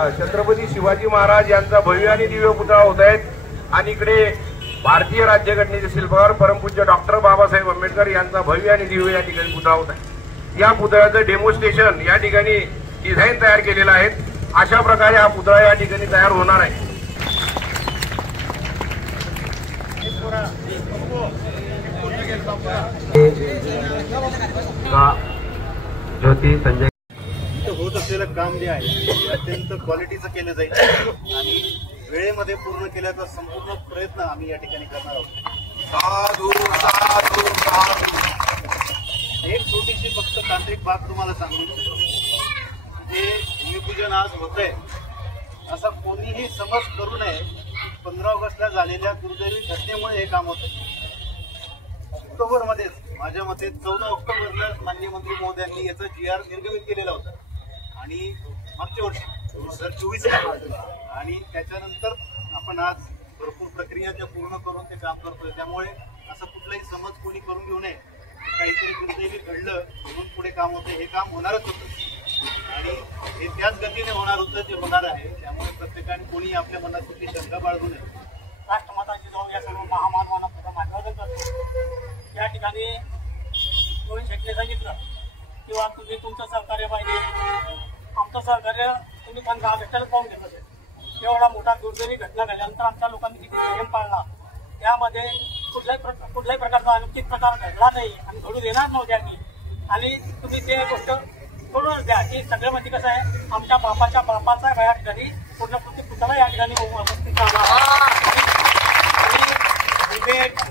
छत्रपती शिवाजी महाराज यांचा भव्य आणि दिव्य पुतळा होत आहेत आणि इकडे भारतीय राज्यघटनेचे शिल्पकार परमपूज्य डॉक्टर बाबासाहेब आंबेडकर यांचा भव्य आणि दिव्य या ठिकाणी पुतळा होत आहे। या पुतळ्याचं डेमोन्स्ट्रेशन या ठिकाणी डिझाईन तयार केलेलं आहे। अशा प्रकारे हा पुतळा या ठिकाणी तयार होणार आहे। ज्योती संजय होत असलेलं काम जे आहे ते अत्यंत क्वालिटीचं केलं जाईल आणि वेळेमध्ये पूर्ण केल्याचा संपूर्ण प्रयत्न आम्ही या ठिकाणी करणार आहोत। एक छोटीशी फक्त तांत्रिक बाब तुम्हाला सांगू, जे भूमिपूजन आज होतंय असा कोणीही समज करू नये। 15 ऑगस्टला झालेल्या दुर्दैवी घटनेमुळे हे काम होतं। ऑक्टोबरमध्येच माझ्या मते 14 ऑक्टोबरला माननीय मंत्री महोदयांनी याचा GR निर्गमित केलेला होता आणि मागच्या वर्षी 2024 आणि त्याच्यानंतर आपण आज भरपूर प्रक्रिया त्या पूर्ण करून ते काम करतोय। त्यामुळे असं कुठलाही समज कोणी करून घेऊ नये, काहीतरी दुर्दैवी घडलं म्हणून पुढे काम होतं, हे काम होणारच होतं आणि हे त्याच गतीने होणार होतं जे होणार आहे। त्यामुळे प्रत्येकाने कोणी आपल्या मनात कुठली शंका बाळगू नये। राष्ट्रमातांची जाऊन या सर्व महामानवांना मानवलं करतो। या ठिकाणी रोहित शेट्टीने सांगितलं किंवा तुम्ही तुमचं सहकार्य पाहिजे, आमचं सहकार्य तुम्ही 15 ऑगस्टला पाहून घेत असेल। एवढा मोठा दुर्दैवी घटना घडल्यानंतर आमच्या लोकांनी किती नियम पाळला, त्यामध्ये कुठल्याही प्रकारचा अनुचित प्रकार घडला नाही आणि घडू देणार नव्हत्या की, आणि तुम्ही ते गोष्ट सोडूनच द्या की सगळं म्हणजे कसं आहे, आमच्या बापाच्या बापाचा या ठिकाणी पूर्णकृती पुतळा या ठिकाणी उपस्थित राहणार।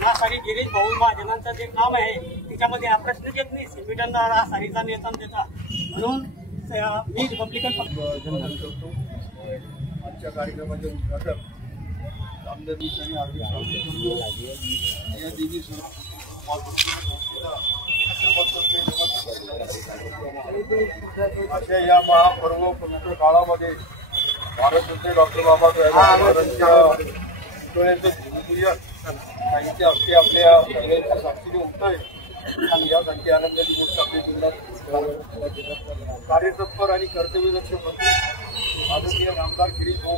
हा सारी गिरीश भाऊ महाजनांचं जे काम आहे त्याच्यामध्ये हा प्रश्न येत नाही, सिंबिटन हा सारीचा नेता देता, म्हणून मी रिपब्लिकन पक्ष करतो। आजच्या कार्यक्रमाचे उद्घाटन अशा या महापर्व पवित्र काळामध्ये भारतरत्न डॉक्टर बाबासाहेब आंबेडकरांच्या पुतळ्याचं भूमिपूजन त्यांच्या हस्ते आपल्या सगळ्यांच्या साक्षीने होतंय आणि यासाठी आनंदाची गोष्ट आपल्या जिल्ह्यात कार्यतत्पर आणि कर्तव्यदक्ष मंत्री आदरणीय आमदार गिरीश भाऊ